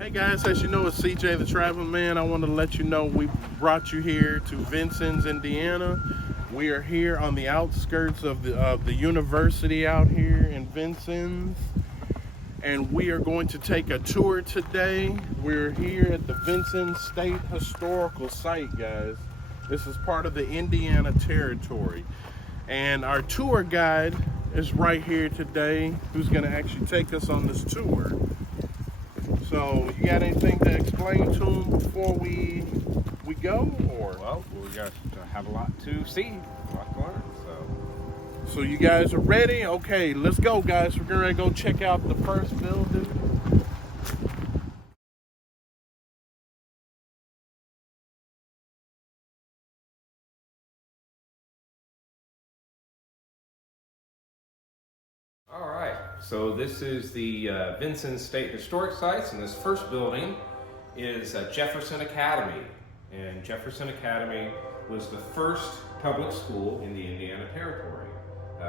Hey guys, as you know, it's CJ the Traveling Man. I want to let you know we brought you here to Vincennes, Indiana. We are here on the outskirts of the university out here in Vincennes, and we are going to take a tour today. We're here at the Vincennes State Historical Site, guys. This is part of the Indiana Territory, and our tour guide is right here today, who's going to actually take us on this tour. So, you got anything to explain to them before we go, or? Well, we got to have a lot to see, a lot to learn. So you guys are ready? Okay, let's go, guys. We're gonna go check out the first building. All right, so this is the Vincennes State Historic Sites, and this first building is Jefferson Academy. And Jefferson Academy was the first public school in the Indiana Territory.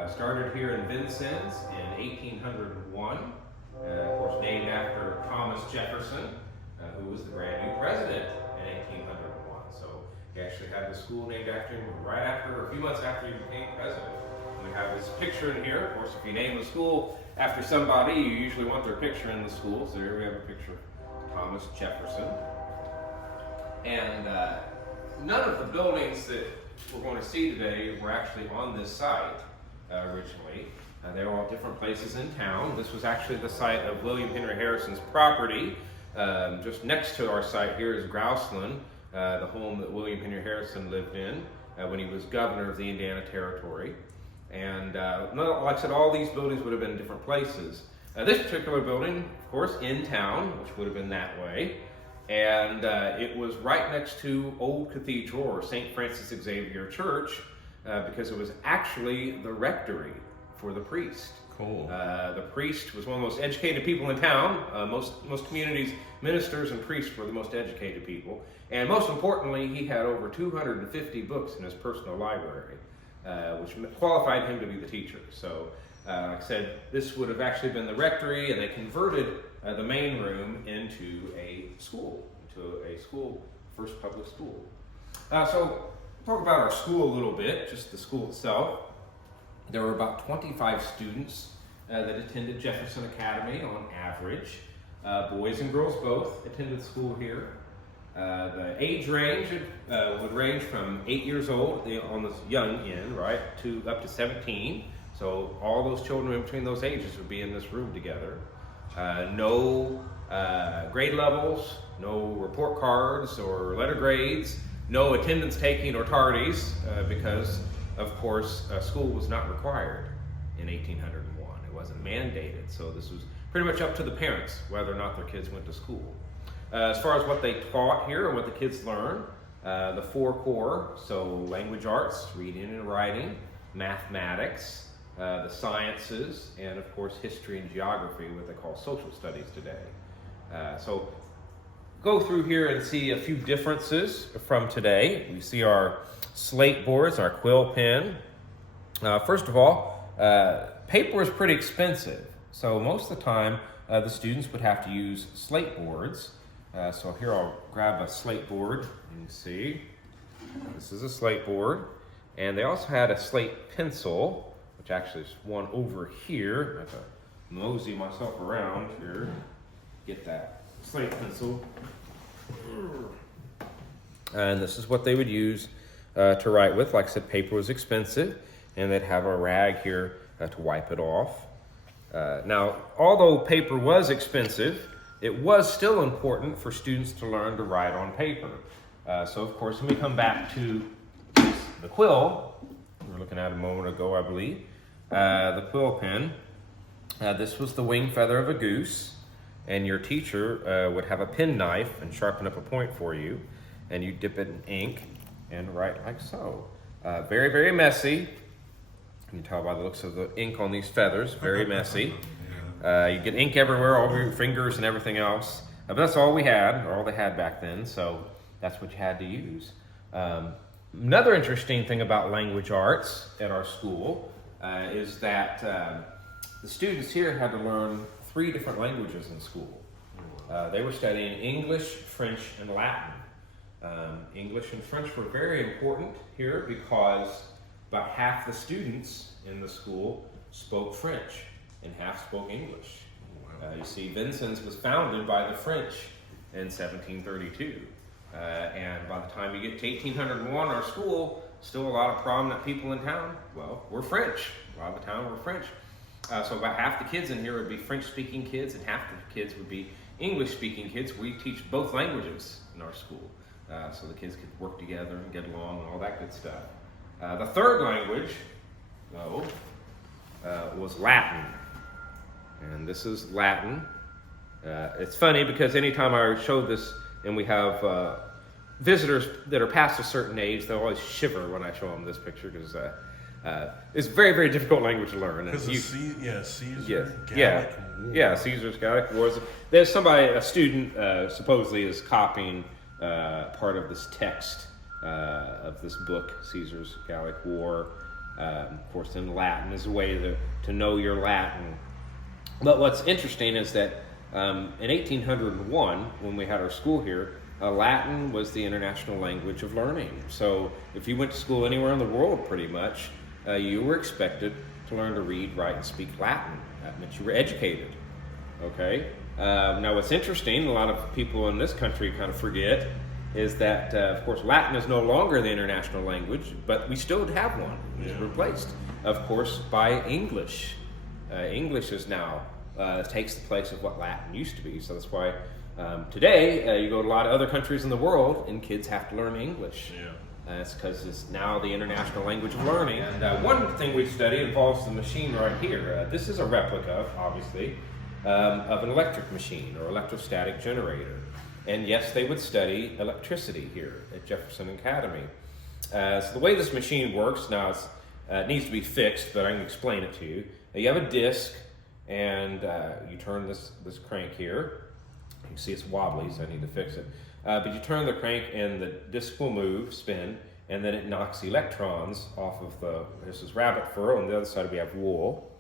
Started here in Vincennes in 1801, of course named after Thomas Jefferson, who was the brand new president in 1801. So he actually had the school named after him right after, or a few months after he became president. We have this picture in here. Of course, if you name a school after somebody, you usually want their picture in the school. So here we have a picture of Thomas Jefferson. And none of the buildings that we're going to see today were actually on this site originally. They were all different places in town. This was actually the site of William Henry Harrison's property. Just next to our site here is Grouseland, the home that William Henry Harrison lived in when he was governor of the Indiana Territory. And like I said, all these buildings would have been different places. This particular building, of course, in town, which would have been that way. And it was right next to Old Cathedral, or St. Francis Xavier Church, because it was actually the rectory for the priest. Cool. The priest was one of the most educated people in town. Most communities, ministers and priests were the most educated people. And most importantly, he had over 250 books in his personal library, which qualified him to be the teacher. So, like I said, this would have actually been the rectory, and they converted the main room into a school, first public school. So, talk about our school a little bit, just the school itself. There were about 25 students that attended Jefferson Academy on average. Boys and girls both attended school here. The age range would range from 8 years old on the young end, right, to up to 17. So all those children in between those ages would be in this room together. No grade levels, no report cards or letter grades, no attendance taking or tardies, because of course school was not required in 1801. It wasn't mandated, so this was pretty much up to the parents whether or not their kids went to school. As far as what they taught here and what the kids learned, the four core, so language arts, reading and writing, mathematics, the sciences, and of course history and geography, what they call social studies today. So go through here and see a few differences from today. We see our slate boards, our quill pen. First of all, paper was pretty expensive, so most of the time the students would have to use slate boards. So here I'll grab a slate board. You see, this is a slate board. And they also had a slate pencil, which actually is one over here. I have to mosey myself around here, get that slate pencil. And this is what they would use to write with. Like I said, paper was expensive, and they'd have a rag here to wipe it off. Now, although paper was expensive, it was still important for students to learn to write on paper. So of course, when we come back to the quill, we were looking at a moment ago, I believe, the quill pen, this was the wing feather of a goose, and your teacher would have a pen knife and sharpen up a point for you, and you dip it in ink and write like so. Very, very messy. You can tell by the looks of the ink on these feathers, very messy. You get ink everywhere, all over your fingers and everything else. But that's all we had, or all they had back then, so that's what you had to use. Another interesting thing about language arts at our school is that the students here had to learn 3 different languages in school. They were studying English, French, and Latin. English and French were very important here because about half the students in the school spoke French and half spoke English. You see, Vincennes was founded by the French in 1732. And by the time you get to 1801, our school, still a lot of prominent people in town, well, we're French. A lot of the town were French. So about half the kids in here would be French-speaking kids, and half the kids would be English-speaking kids. We teach both languages in our school, so the kids could work together and get along and all that good stuff. The third language, though, was Latin. And this is Latin. It's funny because anytime I show this and we have visitors that are past a certain age, they'll always shiver when I show them this picture because it's a very, very difficult language to learn. Because Caesar, Gallic War. Caesar's Gallic Wars. There's a student supposedly is copying part of this text of this book, Caesar's Gallic War. Of course, in Latin is a way to know your Latin. But what's interesting is that in 1801, when we had our school here, Latin was the international language of learning. So if you went to school anywhere in the world, pretty much, you were expected to learn to read, write, and speak Latin. That meant you were educated. Okay? Now what's interesting, a lot of people in this country kind of forget, is that, of course, Latin is no longer the international language, but we still have one. It's replaced, of course, by English. English is now takes the place of what Latin used to be. So that's why today you go to a lot of other countries in the world and kids have to learn English. That's because it's now the international language of learning. And one thing we study involves the machine right here. This is a replica, obviously, of an electric machine or electrostatic generator. And yes, they would study electricity here at Jefferson Academy. So the way this machine works, now it needs to be fixed, but I can explain it to you. You have a disc, and you turn this crank here. You can see it's wobbly, so I need to fix it. But you turn the crank, and the disc will move, spin, and then it knocks electrons off of this is rabbit fur, on the other side we have wool,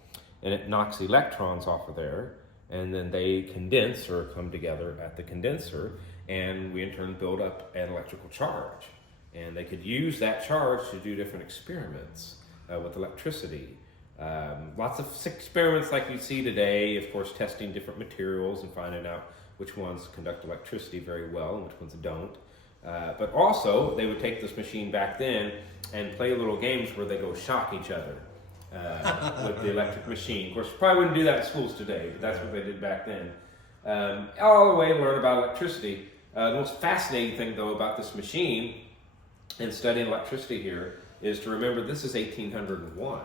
and it knocks electrons off of there, and then they condense or come together at the condenser, and we in turn build up an electrical charge. And they could use that charge to do different experiments with electricity. Lots of experiments like you see today, of course, testing different materials and finding out which ones conduct electricity very well and which ones don't. But also, they would take this machine back then and play little games where they go shock each other with the electric machine. Of course, you probably wouldn't do that in schools today, but that's what they did back then. All the way to learn about electricity. The most fascinating thing, though, about this machine and studying electricity here is to remember this is 1801.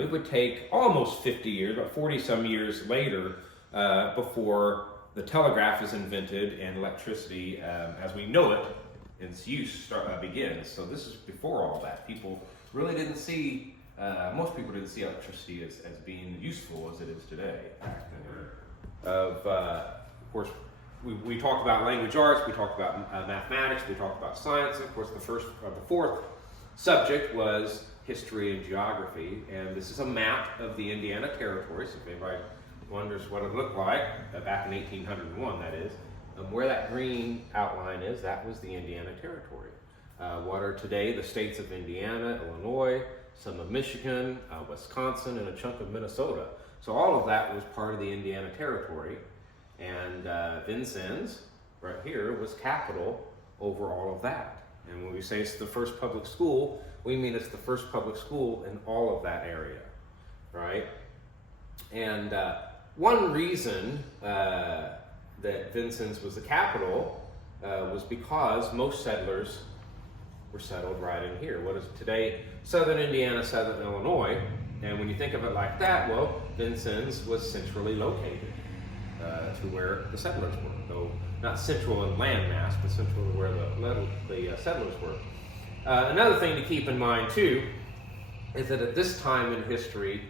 It would take almost 50 years, about 40 some years later, before the telegraph is invented and electricity, as we know it, its use begins. So this is before all that. People really didn't see, most people didn't see electricity as being useful as it is today. Of course, we talk about language arts, we talk about mathematics, we talk about science. Of course, the fourth subject was history and geography, and this is a map of the Indiana Territory, so if anybody wonders what it looked like, back in 1801 that is, where that green outline is, that was the Indiana Territory. What are today the states of Indiana, Illinois, some of Michigan, Wisconsin, and a chunk of Minnesota. So all of that was part of the Indiana Territory, and Vincennes, right here, was capital over all of that. And when we say it's the first public school, we mean it's the first public school in all of that area, right? And one reason that Vincennes was the capital was because most settlers were settled right in here. What is today southern Indiana, southern Illinois? And when you think of it like that, well, Vincennes was centrally located to where the settlers were. Though not central in landmass, but central to where the settlers were. Another thing to keep in mind, too, is that at this time in history,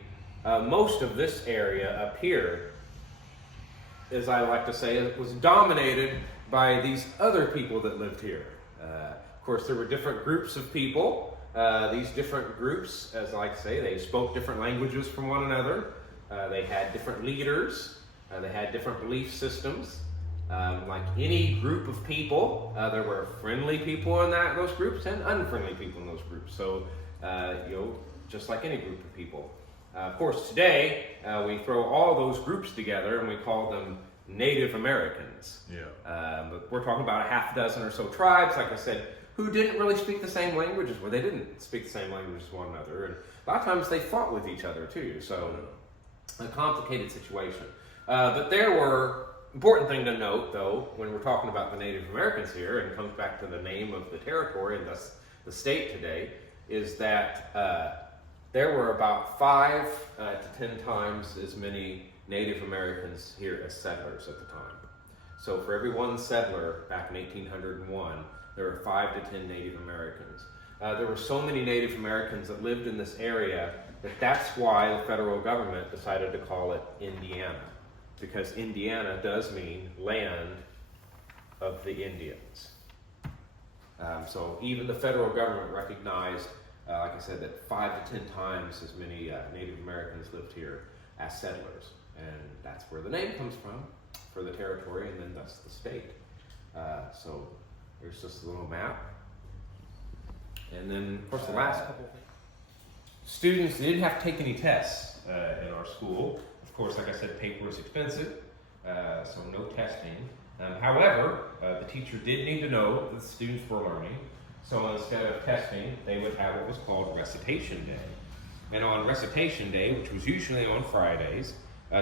most of this area up here, as I like to say, was dominated by these other people that lived here. Of course, there were different groups of people. These different groups, as I like to say, they spoke different languages from one another. They had different leaders. They had different belief systems. Like any group of people, there were friendly people in those groups and unfriendly people in those groups. So, just like any group of people. Of course, today we throw all those groups together and we call them Native Americans. But we're talking about a half dozen or so tribes, like I said, who didn't really speak the same languages. Well, they didn't speak the same language as one another, and a lot of times they fought with each other too. So, a complicated situation. But there were important thing to note, though, when we're talking about the Native Americans here, and it comes back to the name of the territory and thus the state today, is that there were about 5 to 10 times as many Native Americans here as settlers at the time. So for every one settler back in 1801, there were 5 to 10 Native Americans. There were so many Native Americans that lived in this area that's why the federal government decided to call it Indiana, because Indiana does mean land of the Indians. So even the federal government recognized, like I said, that 5 to 10 times as many Native Americans lived here as settlers. And that's where the name comes from for the territory, and then thus the state. So here's just a little map. And then, of course, the last couple of things. Students didn't have to take any tests in our school. Of course, like I said, paper is expensive, so no testing. However, the teacher did need to know that the students were learning. So instead of testing, they would have what was called recitation day. And on recitation day, which was usually on Fridays,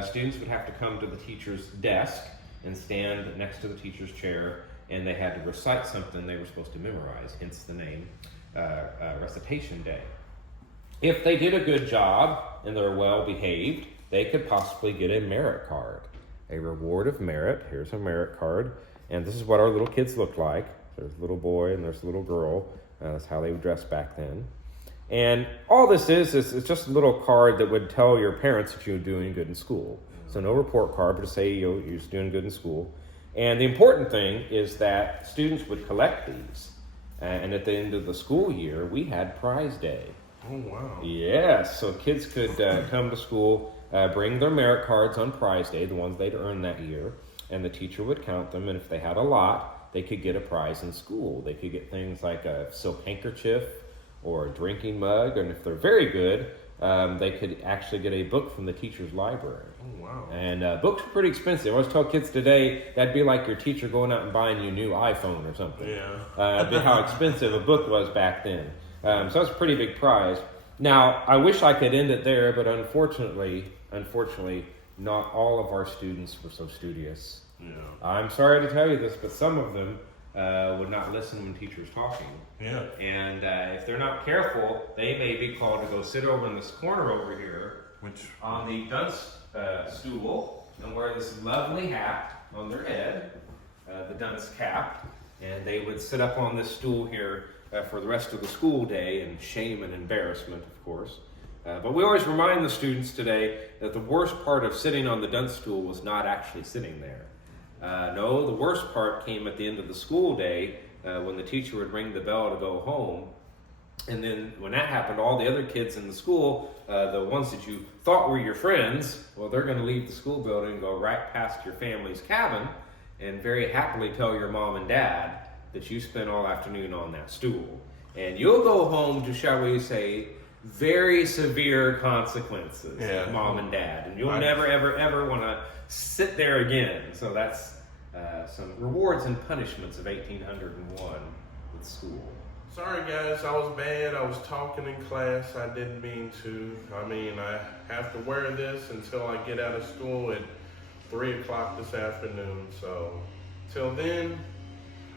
students would have to come to the teacher's desk and stand next to the teacher's chair, and they had to recite something they were supposed to memorize, hence the name recitation day. If they did a good job and they're well behaved, they could possibly get a merit card, a reward of merit. Here's a merit card, and this is what our little kids look like. There's a little boy and there's a little girl. That's how they would dress back then. And all this is just a little card that would tell your parents if you were doing good in school. So no report card, but to say you're just doing good in school. And the important thing is that students would collect these. And at the end of the school year, we had prize day. Oh, wow. Yes, so kids could come to school, bring their merit cards on prize day, the ones they'd earned that year, and the teacher would count them, and if they had a lot, they could get a prize in school. They could get things like a silk handkerchief or a drinking mug, and if they're very good, they could actually get a book from the teacher's library. Oh, wow. And books are pretty expensive. I always tell kids today, that'd be like your teacher going out and buying you a new iPhone or something. Yeah. That'd be how expensive a book was back then. So that's a pretty big prize. Now, I wish I could end it there, but unfortunately, not all of our students were so studious. Yeah. I'm sorry to tell you this, but some of them would not listen when teachers talking. Yeah. And if they're not careful, they may be called to go sit over in this corner over here, on the dunce stool, and wear this lovely hat on their head, the dunce cap, and they would sit up on this stool here for the rest of the school day, and shame and embarrassment, of course. But we always remind the students today that the worst part of sitting on the dunce stool was not actually sitting there. No, the worst part came at the end of the school day when the teacher would ring the bell to go home. And then when that happened, all the other kids in the school, the ones that you thought were your friends, well, they're going to leave the school building and go right past your family's cabin and very happily tell your mom and dad that you spent all afternoon on that stool. And you'll go home to, shall we say, very severe consequences, mom and dad. And you'll never, ever, ever want to sit there again. So that's some rewards and punishments of 1801 with school. Sorry guys, I was bad. I was talking in class. I didn't mean to. I have to wear this until I get out of school at 3 o'clock this afternoon. So till then,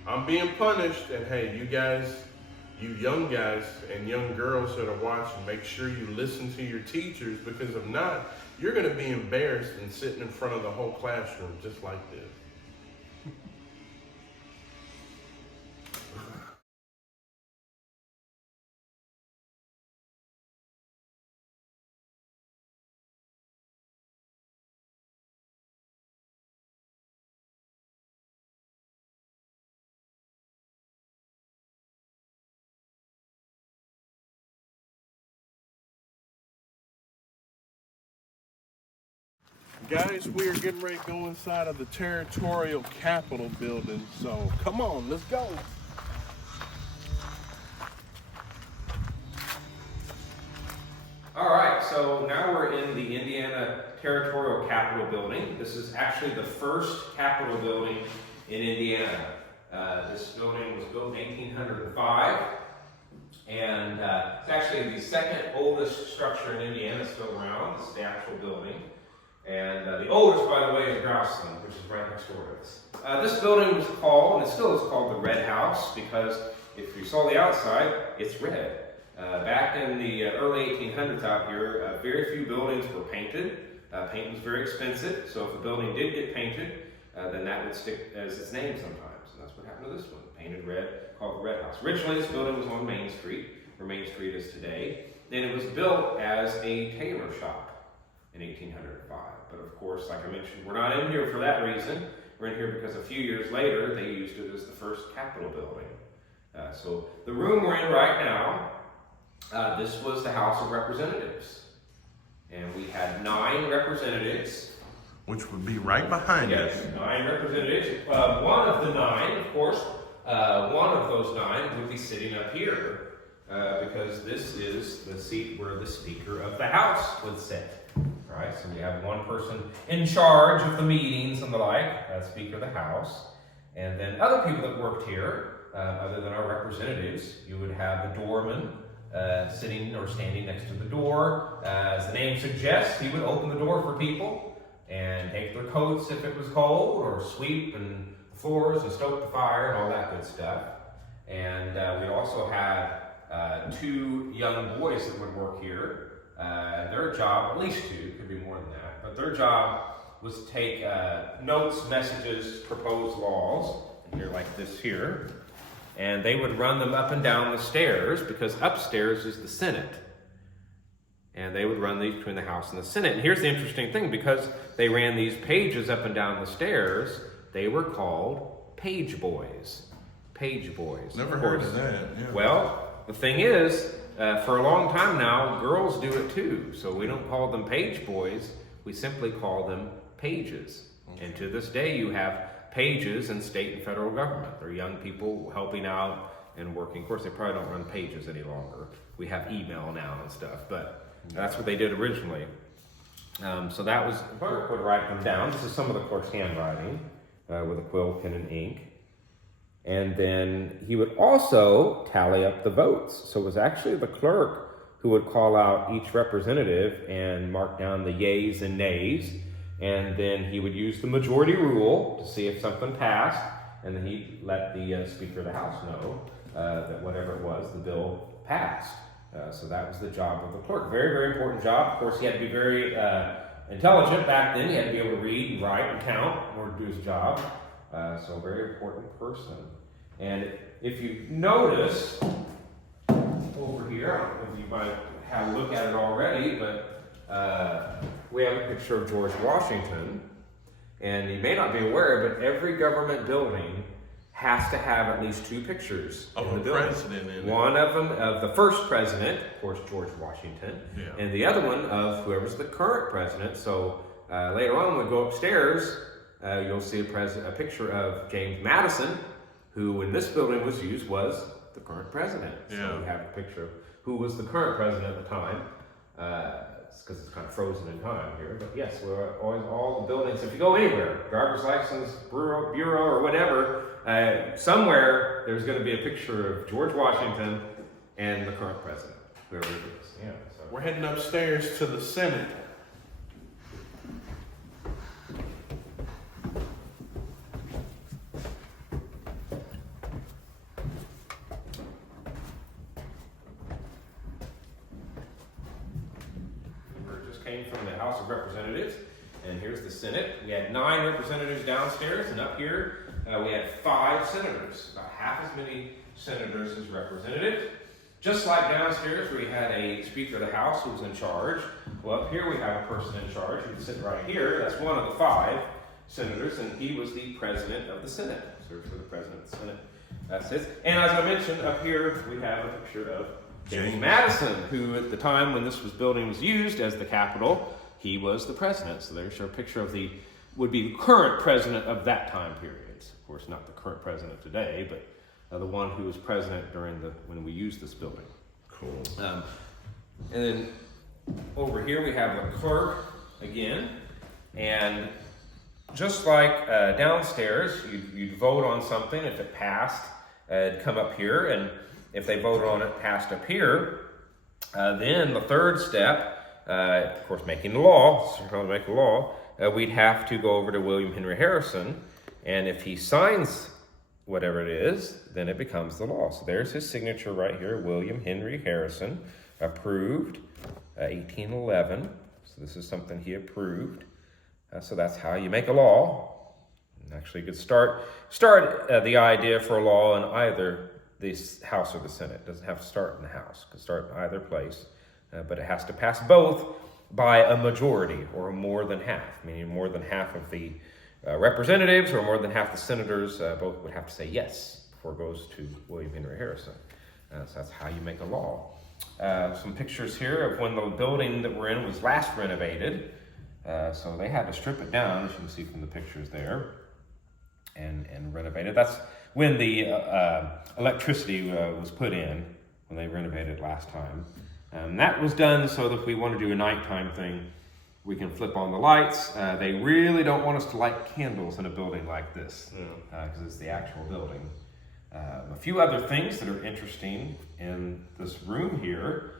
I'm being punished. And hey, you guys, you young guys and young girls that are watching, make sure you listen to your teachers, because if not, you're going to be embarrassed and sitting in front of the whole classroom just like this. Guys, we are getting ready to go inside of the Territorial Capitol building, so come on, let's go. All right, so now we're in the Indiana Territorial Capitol building. This is actually the first Capitol building in Indiana. This building was built in 1805, and it's actually the second oldest structure in Indiana still around. This is the actual building. And the oldest, by the way, is Graceland, which is right next door to us. This building was called, and it still is called, the Red House, because if you saw the outside, it's red. Back in the early 1800s out here, very few buildings were painted. Paint was very expensive, so if a building did get painted, then that would stick as its name sometimes. And that's what happened to this one, painted red, called the Red House. Originally, this building was on Main Street, where Main Street is today. Then it was built as a tailor shop in 1805. But of course, like I mentioned, we're not in here for that reason. We're in here because a few years later, they used it as the first Capitol building. So the room we're in right now, this was the House of Representatives. And we had 9 representatives. Which would be right behind us. Yes, 9 representatives. One of the 9, of course, one of those 9 would be sitting up here because this is the seat where the Speaker of the House would sit. Right, so we have one person in charge of the meetings and the like, Speaker of the House. And then other people that worked here, other than our representatives, you would have the doorman sitting or standing next to the door. As the name suggests, he would open the door for people and take their coats if it was cold, or sweep and the floors and stoke the fire and all that good stuff. And we also had 2 young boys that would work here. Their job, at least 2, could be more than that, but their job was to take notes, messages, proposed laws, here like this here, and they would run them up and down the stairs, because upstairs is the Senate. And they would run these between the House and the Senate. And here's the interesting thing, because they ran these pages up and down the stairs, they were called page boys. Page boys. Never heard of that. Yeah. Well, the thing is, for a long time now, girls do it too. So we don't call them page boys, we simply call them pages. Okay. And to this day, you have pages in state and federal government. They're young people helping out and working. Of course, they probably don't run pages any longer. We have email now and stuff, but that's what they did originally. So that was, the clerk would write them down. This is some of the clerk's handwriting with a quill, pen, and ink. And then he would also tally up the votes. So it was actually the clerk who would call out each representative and mark down the yays and nays. And then he would use the majority rule to see if something passed. And then he'd let the Speaker of the House know that whatever it was, the bill passed. So that was the job of the clerk. Very, very important job. Of course, he had to be very intelligent back then. He had to be able to read and write and count in order to do his job. So a very important person. And if you notice over here, I don't know if you might have a look at it already, but we have a picture of George Washington. And you may not be aware, but every government building has to have at least 2 pictures of in the the building. president. One of them of the first president, of course, George Washington, and the other one of whoever's the current president. So later on, when we go upstairs, you'll see a picture of James Madison, who, when this building was used, was the current president. So we have a picture of who was the current president at the time. Because it's kind of frozen in time here, but yes, we're always all the buildings. If you go anywhere, driver's license bureau or whatever, somewhere there's going to be a picture of George Washington and the current president, whoever it is. Yeah. So. We're heading upstairs to the Senate. Came from the House of Representatives, and here's the Senate. We had 9 representatives downstairs, and up here we had 5 senators, about half as many senators as representatives. Just like downstairs, we had a Speaker of the House who was in charge. Well, up here we have a person in charge who's sitting right here. That's one of the 5 senators, and he was the president of the Senate. Serves for the president of the Senate. That's it. And as I mentioned, up here we have a picture of James Madison, who at the time when this building was used as the Capitol, he was the president. So there's your picture of the would-be current president of that time period. Of course, not the current president today, but the one who was president when we used this building. Cool. And then over here we have the clerk again, and just like downstairs, you'd vote on something. If it passed, it'd come up here, and if they voted on it passed up here, then the third step, of course, making the law, so to make a law, we'd have to go over to William Henry Harrison, and if he signs whatever it is, then it becomes the law. So there's his signature right here, William Henry Harrison, approved, 1811. So this is something he approved. So that's how you make a law. And actually, you could start the idea for a law in either the House or the Senate. It doesn't have to start in the House. It can start in either place, but it has to pass both by a majority or more than half, meaning more than half of the representatives or more than half the senators both would have to say yes before it goes to William Henry Harrison. So that's how you make a law. Some pictures here of when the building that we're in was last renovated. So they had to strip it down, as you can see from the pictures there, and renovate it. That's when the electricity was put in, when they renovated last time. That was done so that if we want to do a nighttime thing, we can flip on the lights. They really don't want us to light candles in a building like this, because it's the actual building. A few other things that are interesting in this room here.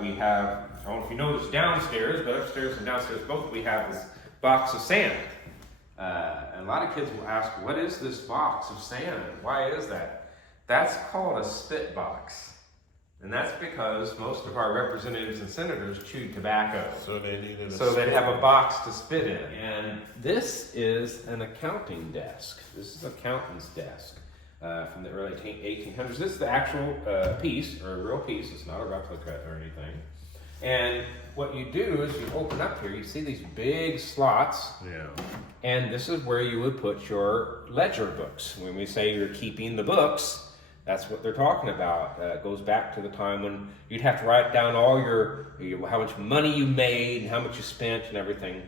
We have, I don't know if you noticed downstairs, but upstairs and downstairs both, we have this box of sand. And a lot of kids will ask, what is this box of sand? Why is that? That's called a spit box. And that's because most of our representatives and senators chewed tobacco. So they needed they'd have a box to spit in. And this is an accounting desk. This is an accountant's desk from the early 1800s. This is the actual piece, or a real piece. It's not a replica or anything. And what you do is you open up here, you see these big slots. Yeah. And this is where you would put your ledger books. When we say you're keeping the books, that's what they're talking about. It goes back to the time when you'd have to write down all how much money you made and how much you spent and everything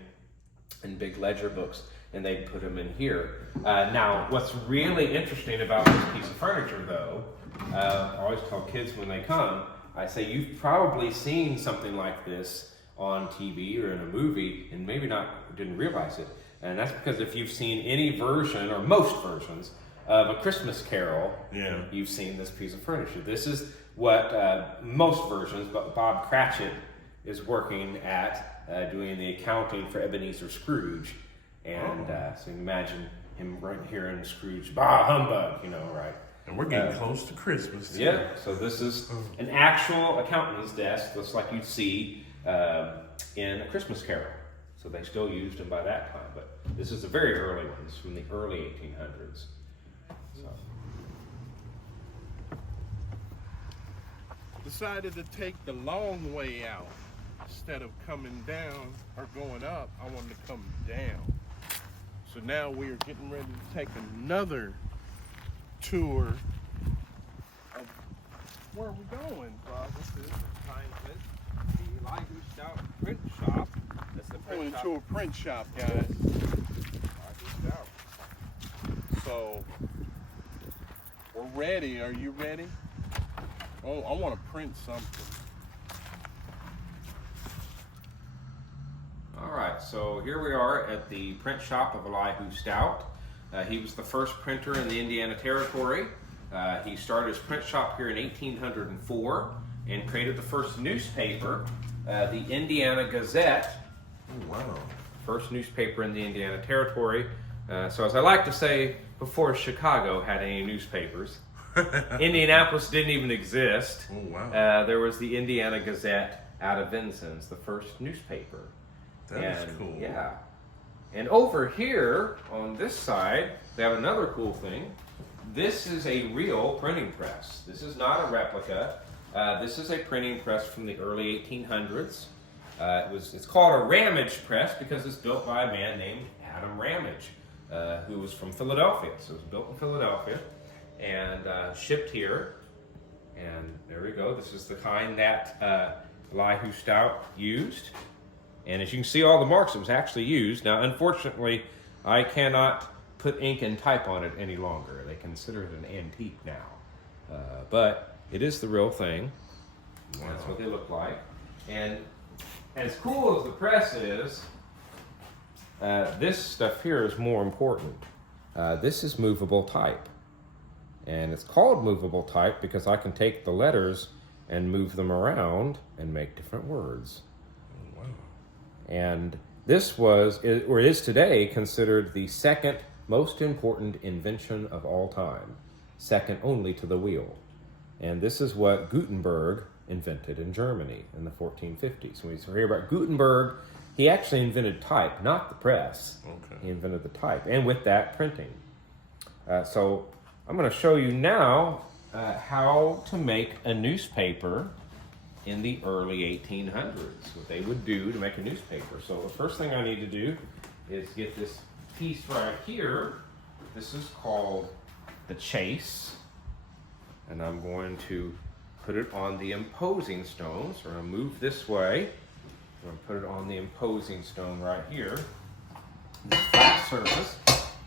in big ledger books, and they'd put them in here. Now, what's really interesting about this piece of furniture, though, I always tell kids when they come, I say, you've probably seen something like this on TV or in a movie, and maybe didn't realize it. And that's because if you've seen any version, or most versions, of A Christmas Carol, you've seen this piece of furniture. This is what most versions, but Bob Cratchit is working at doing the accounting for Ebenezer Scrooge. And so imagine him right here in Scrooge, bah humbug, right? And we're getting close to Christmas, too. Yeah, so this is an actual accountant's desk, just like you'd see in A Christmas Carol. So they still used them by that time, but this is the very early ones from the early 1800s. So. Decided to take the long way out. Instead of coming down or going up, I wanted to come down. So now we are getting ready to take another tour of where we're going. This is the Elijah Stout print shop. That's the print Going shop. to a print shop, guys. So we're ready. Are you ready? Oh, I want to print something. All right, so here we are at the print shop of Elihu Stout. He was the first printer in the Indiana Territory. He started his print shop here in 1804 and created the first newspaper, the Indiana Gazette. Oh, wow. First newspaper in the Indiana Territory. So as I like to say, before Chicago had any newspapers, Indianapolis didn't even exist. Oh, wow. There was the Indiana Gazette out of Vincennes, the first newspaper. That is cool. Yeah. And over here, on this side, they have another cool thing. This is a real printing press. This is not a replica. This is a printing press from the early 1800s. It's called a Ramage press because it's built by a man named Adam Ramage, who was from Philadelphia. So it was built in Philadelphia and shipped here. And there we go. This is the kind that Elihu Stout used. And as you can see all the marks, it was actually used. Now, unfortunately, I cannot put ink and type on it any longer. They consider it an antique now. But it is the real thing. That's what they look like. And as cool as the press is, this stuff here is more important. This is movable type. And it's called movable type because I can take the letters and move them around and make different words. Wow. And this was, or is today, considered the second most important invention of all time, second only to the wheel. And this is what Gutenberg invented in Germany in the 1450s. When we hear about Gutenberg, he actually invented type, not the press. Okay. He invented the type, and with that, printing. So I'm going to show you now how to make a newspaper in the early 1800s, what they would do to make a newspaper. So the first thing I need to do is get this piece right here. This is called the chase, and I'm going to put it on the imposing stone. So we're going to move this way. I'm going to put it on the imposing stone right here, this flat surface,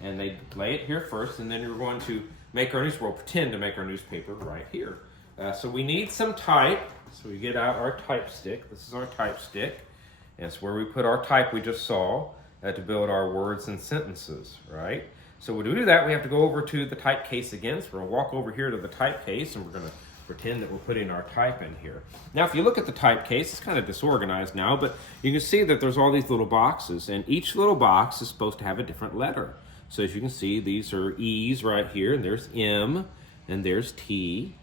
and they lay it here first, and then we're going to make our newspaper, pretend to make our newspaper right here. So we need some type, so we get out our type stick. This is our type stick, and it's where we put our type we just saw to build our words and sentences, right? So to do that, we have to go over to the type case again. So we're going to walk over here to the type case, and we're going to pretend that we're putting our type in here. Now, if you look at the type case, it's kind of disorganized now, but you can see that there's all these little boxes, and each little box is supposed to have a different letter. So as you can see, these are E's right here, and there's M, and there's T,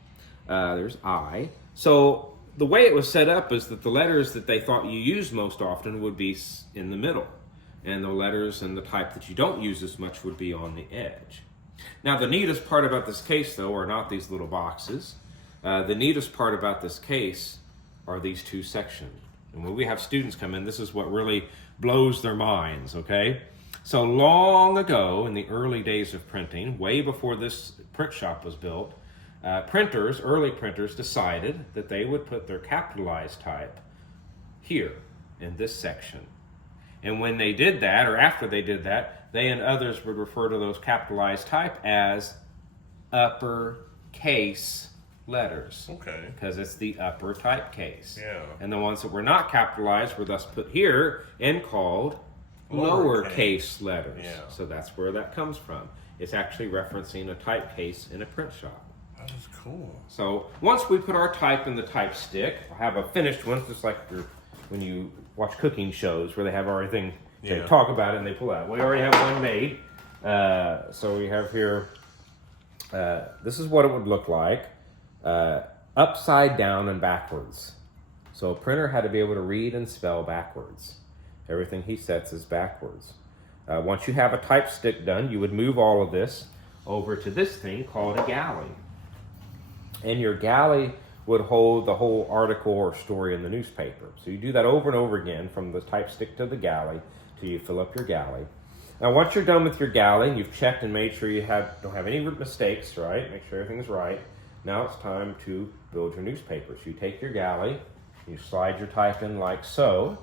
there's I. So the way it was set up is that the letters that they thought you used most often would be in the middle, and the letters and the type that you don't use as much would be on the edge. Now, the neatest part about this case, though, are not these little boxes. The neatest part about this case are these two sections. And when we have students come in, this is what really blows their minds, okay? So long ago, in the early days of printing, way before this print shop was built, early printers decided that they would put their capitalized type here in this section. And when they did that, or after they did that, they and others would refer to those capitalized type as uppercase letters. Okay. Because it's the upper type case. Yeah. And the ones that were not capitalized were thus put here and called lowercase letters. Yeah. So that's where that comes from. It's actually referencing a type case in a print shop. That is cool. So once we put our type in the type stick, we'll have a finished one, just like when you watch cooking shows where they have everything, they talk about it and they pull out. We already have one made. So we have here, this is what it would look like, upside down and backwards. So a printer had to be able to read and spell backwards. Everything he sets is backwards. Once you have a type stick done, you would move all of this over to this thing called a galley. And your galley would hold the whole article or story in the newspaper. So you do that over and over again from the type stick to the galley till you fill up your galley. Now once you're done with your galley, you've checked and made sure you don't have any mistakes, right? Make sure everything's right. Now it's time to build your newspaper. So you take your galley, you slide your type in like so,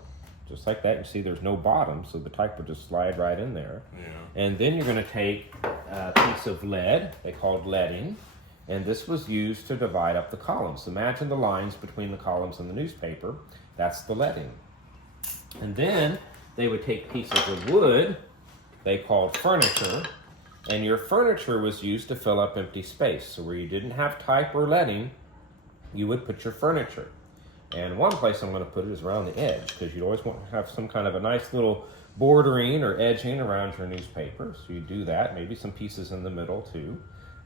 just like that. You see there's no bottom, so the type will just slide right in there. Yeah. And then you're going to take a piece of lead, they called leading, and this was used to divide up the columns. Imagine the lines between the columns in the newspaper. That's the leading. And then they would take pieces of wood, they called furniture, and your furniture was used to fill up empty space. So where you didn't have type or leading, you would put your furniture. And one place I'm going to put it is around the edge, because you always want to have some kind of a nice little bordering or edging around your newspaper. So you do that, maybe some pieces in the middle too.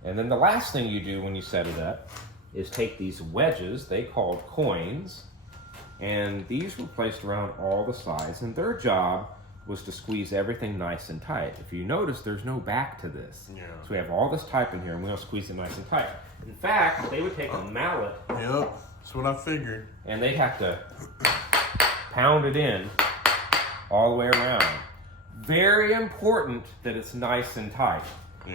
And then the last thing you do when you set it up is take these wedges, they called coins, and these were placed around all the sides, and their job was to squeeze everything nice and tight. If you notice, there's no back to this. Yeah. So we have all this type in here, and we're going to squeeze it nice and tight. In fact, they would take a mallet. Yep, that's what I figured. And they'd have to pound it in all the way around. Very important that it's nice and tight,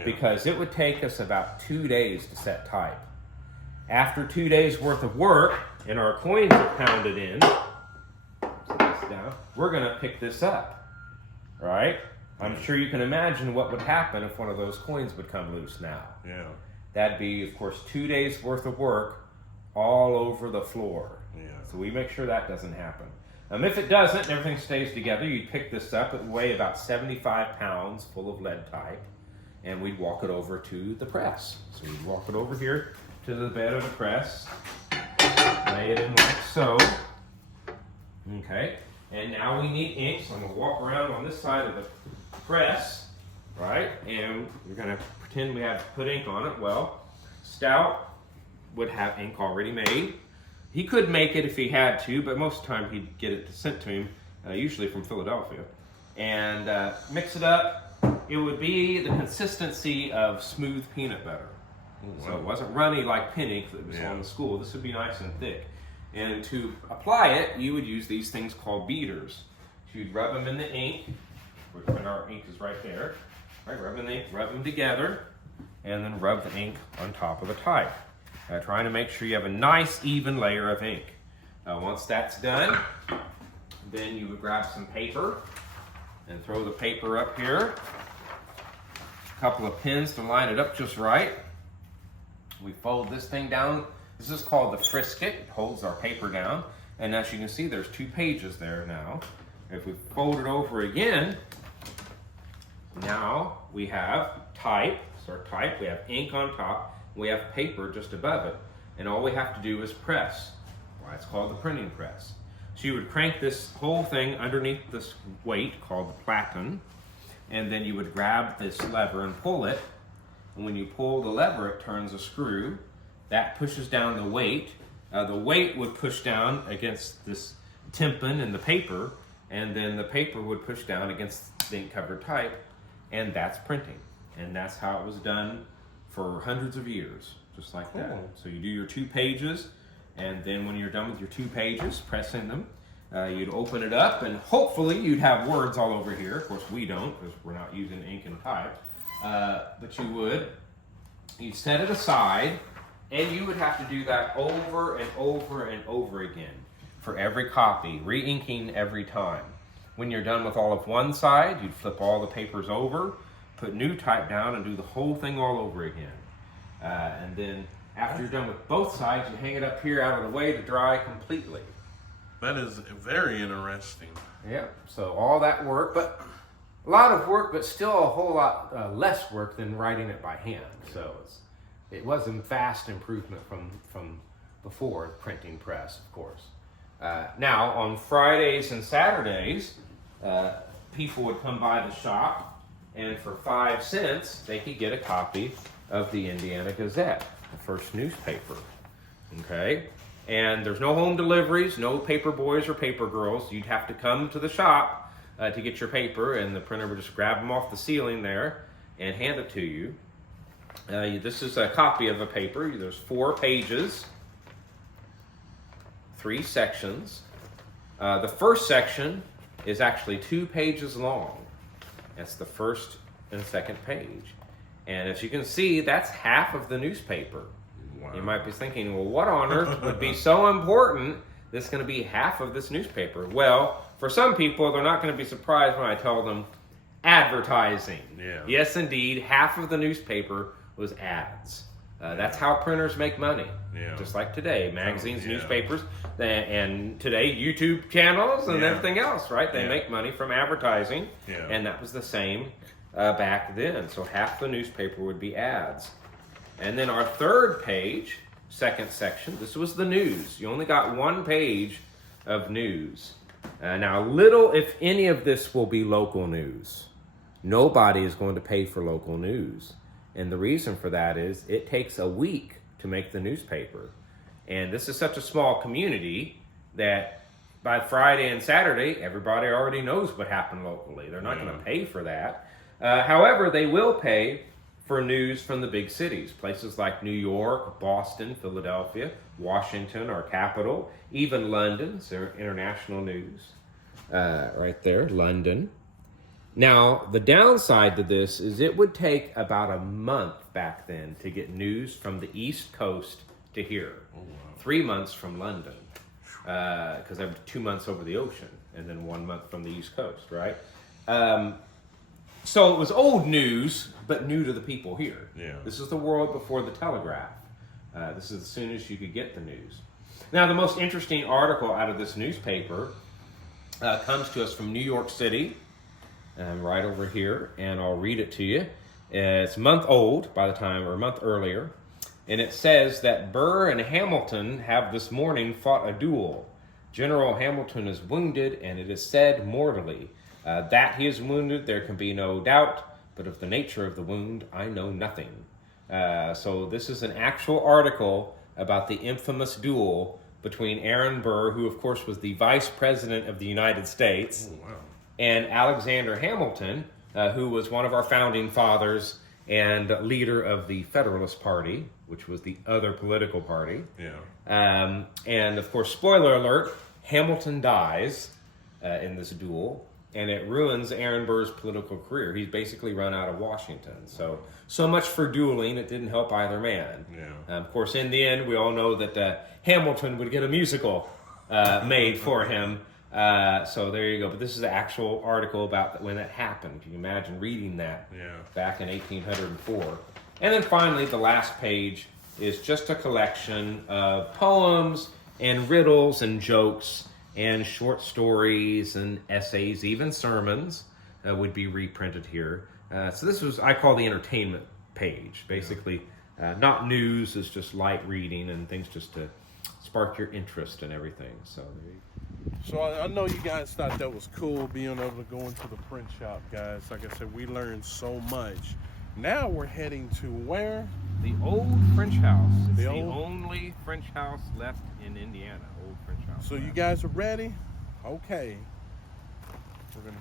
because it would take us about 2 days to set type. After 2 days worth of work, and our coins are pounded in, so this it down. We're going to pick this up, right? I'm sure you can imagine what would happen if one of those coins would come loose now. Yeah. That'd be, of course, 2 days worth of work all over the floor. Yeah. So we make sure that doesn't happen. If it doesn't and everything stays together, you'd pick this up. It would weigh about 75 pounds full of lead type, and we'd walk it over to the press. So we'd walk it over here to the bed of the press, lay it in like so. Okay, and now we need ink, so I'm going to walk around on this side of the press, right? And we're going to pretend we have to put ink on it. Well, Stout would have ink already made. He could make it if he had to, but most of the time he'd get it sent to him, usually from Philadelphia, and mix it up. It would be the consistency of smooth peanut butter. Wow. So it wasn't runny like pen ink that was on the school. This would be nice and thick. And to apply it, you would use these things called beaters. So you'd rub them in the ink, when our ink is right there. Right, rub in the ink, rub them together, and then rub the ink on top of the type. Trying to make sure you have a nice even layer of ink. Once that's done, then you would grab some paper and throw the paper up here. A couple of pins to line it up just right. We fold this thing down. This is called the frisket. It holds our paper down. And as you can see, there's 2 pages there now. If we fold it over again, now we have type. So our type, we have ink on top. We have paper just above it, and all we have to do is press. Why it's called the printing press. So you would crank this whole thing underneath this weight called the platen, and then you would grab this lever and pull it, and when you pull the lever, it turns a screw. That pushes down the weight. The weight would push down against this tympan in the paper, and then the paper would push down against the ink-covered type, and that's printing. And that's how it was done for hundreds of years, just like that. So you do your 2 pages, and then when you're done with your 2 pages, pressing them, you'd open it up, and hopefully you'd have words all over here. Of course, we don't, because we're not using ink and type. But you'd set it aside, and you would have to do that over and over and over again for every copy, re-inking every time. When you're done with all of one side, you'd flip all the papers over, put new type down, and do the whole thing all over again. And then after you're done with both sides, you hang it up here out of the way to dry completely. That is very interesting. Yeah, so all that work, but a lot of work, but still a whole lot less work than writing it by hand. So it was a vast improvement from before the printing press, of course. Now, on Fridays and Saturdays, people would come by the shop, and for 5 cents, they could get a copy of the Indiana Gazette, the first newspaper. Okay? And there's no home deliveries, no paper boys or paper girls. You'd have to come to the shop to get your paper, and the printer would just grab them off the ceiling there and hand it to you. This is a copy of a paper. There's 4 pages, 3 sections. The first section is actually 2 pages long. That's the first and second page. And as you can see, that's half of the newspaper. Wow. You might be thinking, well, what on earth would be so important that's going to be half of this newspaper? Well, for some people, they're not going to be surprised when I tell them advertising. Yeah. Yes, indeed, half of the newspaper was ads. That's how printers make money. Yeah. Just like today, magazines, newspapers, and today YouTube channels and everything else, right? They make money from advertising, and that was the same back then. So half the newspaper would be ads. And then our third page, second section, this was the news. You only got 1 page of news. Now, little, if any of this will be local news. Nobody is going to pay for local news. And the reason for that is it takes a week to make the newspaper. And this is such a small community that by Friday and Saturday, everybody already knows what happened locally. They're not going to pay for that. However, they will pay for news from the big cities, places like New York, Boston, Philadelphia, Washington, our capital, even London. So international news right there, London. Now, the downside to this is it would take about a month back then to get news from the East Coast to here. 3 months from London, because I'm 2 months over the ocean. and then 1 month from the East Coast, right? So it was old news, but new to the people here. Yeah. This is the world before the telegraph. This is as soon as you could get the news. Now, the most interesting article out of this newspaper comes to us from New York City, right over here, and I'll read it to you. It's a month old by the time, or a month earlier, and it says that Burr and Hamilton have this morning fought a duel. General Hamilton is wounded, and it is said mortally. That he is wounded, there can be no doubt, but of the nature of the wound, I know nothing. So this is an actual article about the infamous duel between Aaron Burr, who of course was the Vice President of the United States, and Alexander Hamilton, who was one of our founding fathers and leader of the Federalist Party, which was the other political party. Yeah. And of course, spoiler alert, Hamilton dies in this duel, and it ruins Aaron Burr's political career. He's basically run out of Washington. So much for dueling. It didn't help either man. Yeah. Of course, in the end, we all know that Hamilton would get a musical made for him. So there you go. But this is the actual article about when that happened. Can you imagine reading that back in 1804? And then finally, the last page is just a collection of poems and riddles and jokes and short stories and essays, even sermons would be reprinted here. So this was, I call the entertainment page. Basically, not news, it's just light reading and things just to spark your interest and everything. So there you go. So I know you guys thought that was cool, being able to go into the print shop, guys. Like I said, we learned so much. Now we're heading to where? The old French house. It's the only French house left in Indiana. Old French house. So you guys are ready? Okay. We're gonna